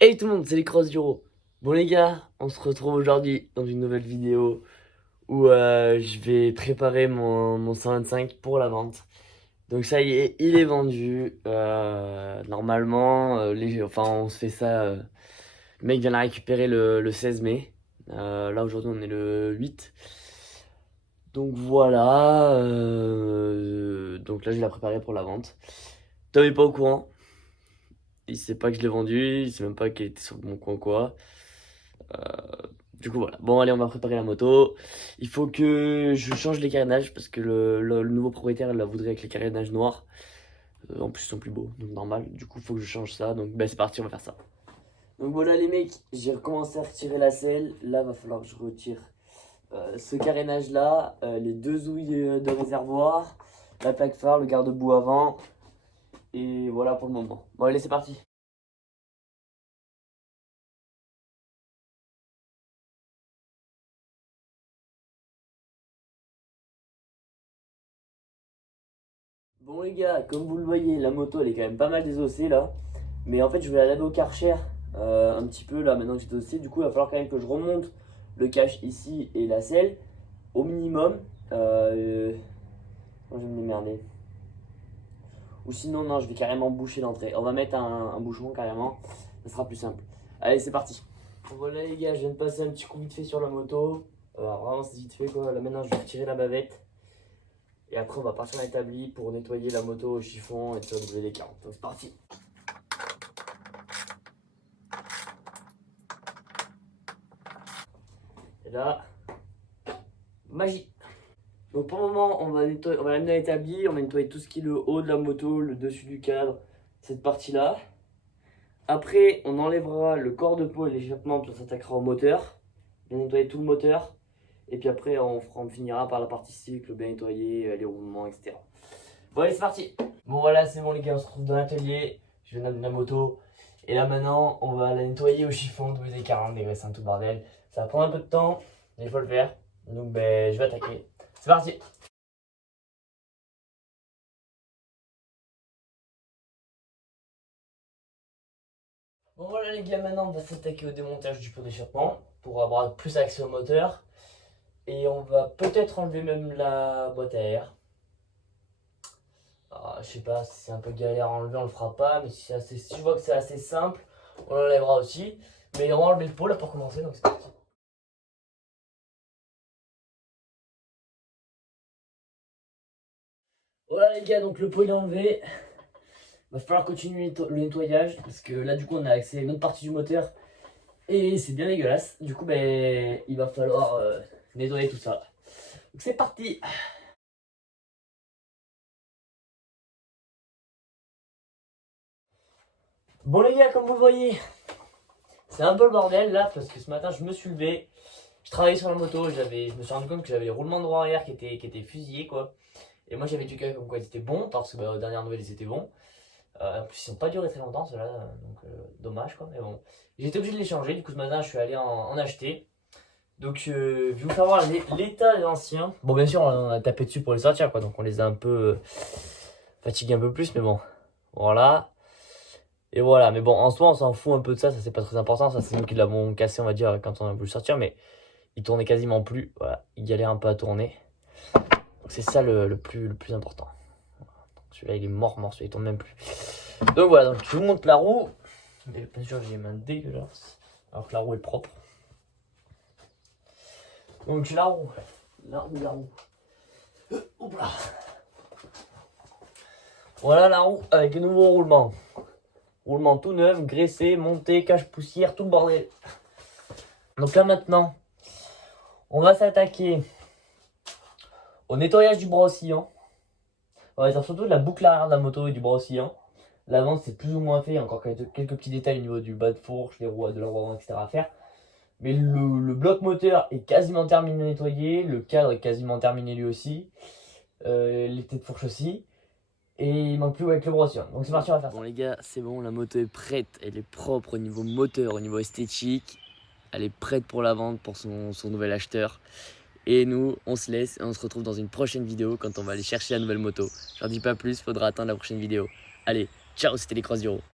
Hey tout le monde, c'est les Cross Duro. Bon les gars, on se retrouve aujourd'hui dans une nouvelle vidéo où je vais préparer mon 125 pour la vente. Donc ça y est, il est vendu. Normalement, on se fait ça. Le mec vient la récupérer le 16 mai. Là aujourd'hui on est le 8. Donc voilà. Donc là je l'ai préparé pour la vente. Tom est pas au courant. Il sait pas que je l'ai vendu. Il sait même pas qu'il était sur mon coin quoi. Euh, Du coup, voilà. Bon, allez, on va préparer la moto. Il faut que je change les carénages parce que le nouveau propriétaire la voudrait avec les carénages noirs. En plus, ils sont plus beaux, donc normal. Du coup, il faut que je change ça. Donc, bah, c'est parti, on va faire ça. Donc, voilà, les mecs, j'ai recommencé à retirer la selle. Là, va falloir que je retire ce carénage-là, les deux ouïes de réservoir, la plaque phare, le garde-boue avant. Et voilà pour le moment. Bon, allez, c'est parti. Bon les gars, comme vous le voyez, la moto elle est quand même pas mal désossée là. Mais en fait je vais la laver au Karcher un petit peu là maintenant que j'ai désossé. Du coup il va falloir quand même que je remonte le cache ici et la selle au minimum. Moi je vais me démerder. Ou sinon non, je vais carrément boucher l'entrée. On va mettre un bouchon carrément, ça sera plus simple. Allez c'est parti. Voilà les gars, je viens de passer un petit coup vite fait sur la moto. Vraiment c'est vite fait quoi. Là maintenant je vais retirer la bavette. Et après, on va partir à l'établi pour nettoyer la moto au chiffon et sur le WD-40. Donc, c'est parti. Et là, magie. Donc, pour le moment, on va l'amener à l'établi. On va nettoyer tout ce qui est le haut de la moto, le dessus du cadre, cette partie-là. Après, on enlèvera le corps de peau et l'échappement, puis on s'attaquera au moteur. Bien nettoyer tout le moteur. Et puis après, on finira par la partie cycle, bien nettoyer, les roulements, etc. Bon, allez, c'est parti. Bon, voilà, c'est bon, les gars, on se retrouve dans l'atelier. Je viens d'amener la moto. Et là, maintenant, on va la nettoyer au chiffon, WD-40, dégraisser un tout bordel. Ça va prendre un peu de temps, mais il faut le faire. Donc, ben, je vais attaquer. C'est parti. Bon, voilà, les gars, maintenant, on va s'attaquer au démontage du pot d'échappement pour avoir plus accès au moteur. Et on va peut-être enlever même la boîte à air. Je sais pas si c'est un peu galère à enlever, on le fera pas. Mais si je vois que c'est assez simple, on l'enlèvera aussi. Mais on va enlever le pot là pour commencer, donc c'est parti. Voilà les gars, donc le pot il est enlevé. Va falloir continuer le nettoyage parce que là du coup on a accès à une autre partie du moteur et c'est bien dégueulasse. Du coup ben il va falloir nettoyer tout ça. Donc c'est parti. Bon les gars, comme vous le voyez, c'est un peu le bordel là parce que ce matin je me suis levé, je travaillais sur la moto, je me suis rendu compte que j'avais les roulements droit arrière qui étaient fusillés quoi. Et moi j'avais du cas comme quoi ils étaient bons parce que aux dernières nouvelles ils étaient bons. En plus ils n'ont pas duré très longtemps ceux-là, donc dommage quoi. Mais bon, j'étais obligé de les changer, du coup ce matin je suis allé en acheter. Donc je vais vous faire voir l'état des anciens. Bon bien sûr on a tapé dessus pour les sortir quoi, donc on les a un peu fatigués un peu plus, mais bon, voilà. Et voilà, mais bon en soi on s'en fout un peu de ça, ça c'est pas très important, ça c'est nous qui l'avons cassé on va dire quand on a voulu sortir, mais il tournait quasiment plus, voilà, il galère un peu à tourner. Donc c'est ça le plus important. Celui-là il est mort, celui-là il tourne même plus. Donc voilà, donc je vous montre la roue. Mais bien sûr j'ai les mains dégueulasses, alors que la roue est propre. Donc j'ai la roue. La roue. Hop là. Voilà la roue avec les nouveaux roulements. Roulement tout neuf, graissé, monté, cache poussière, tout le bordel. Donc là maintenant, on va s'attaquer au nettoyage du bras oscillant. On va dire surtout de la boucle arrière de la moto et du bras oscillant. L'avant c'est plus ou moins fait, il y a encore quelques petits détails au niveau du bas de fourche, les roues de la roue avant, etc. à faire. Mais le bloc moteur est quasiment terminé à nettoyer, le cadre est quasiment terminé lui aussi, les têtes de fourche aussi. Et il manque plus avec le brossillon. Donc c'est parti, on va faire ça. Bon les gars, c'est bon, la moto est prête. Elle est propre au niveau moteur, au niveau esthétique. Elle est prête pour la vente pour son nouvel acheteur. Et nous, on se laisse et on se retrouve dans une prochaine vidéo quand on va aller chercher la nouvelle moto. J'en dis pas plus, faudra attendre la prochaine vidéo. Allez, ciao, c'était les Cross Duro.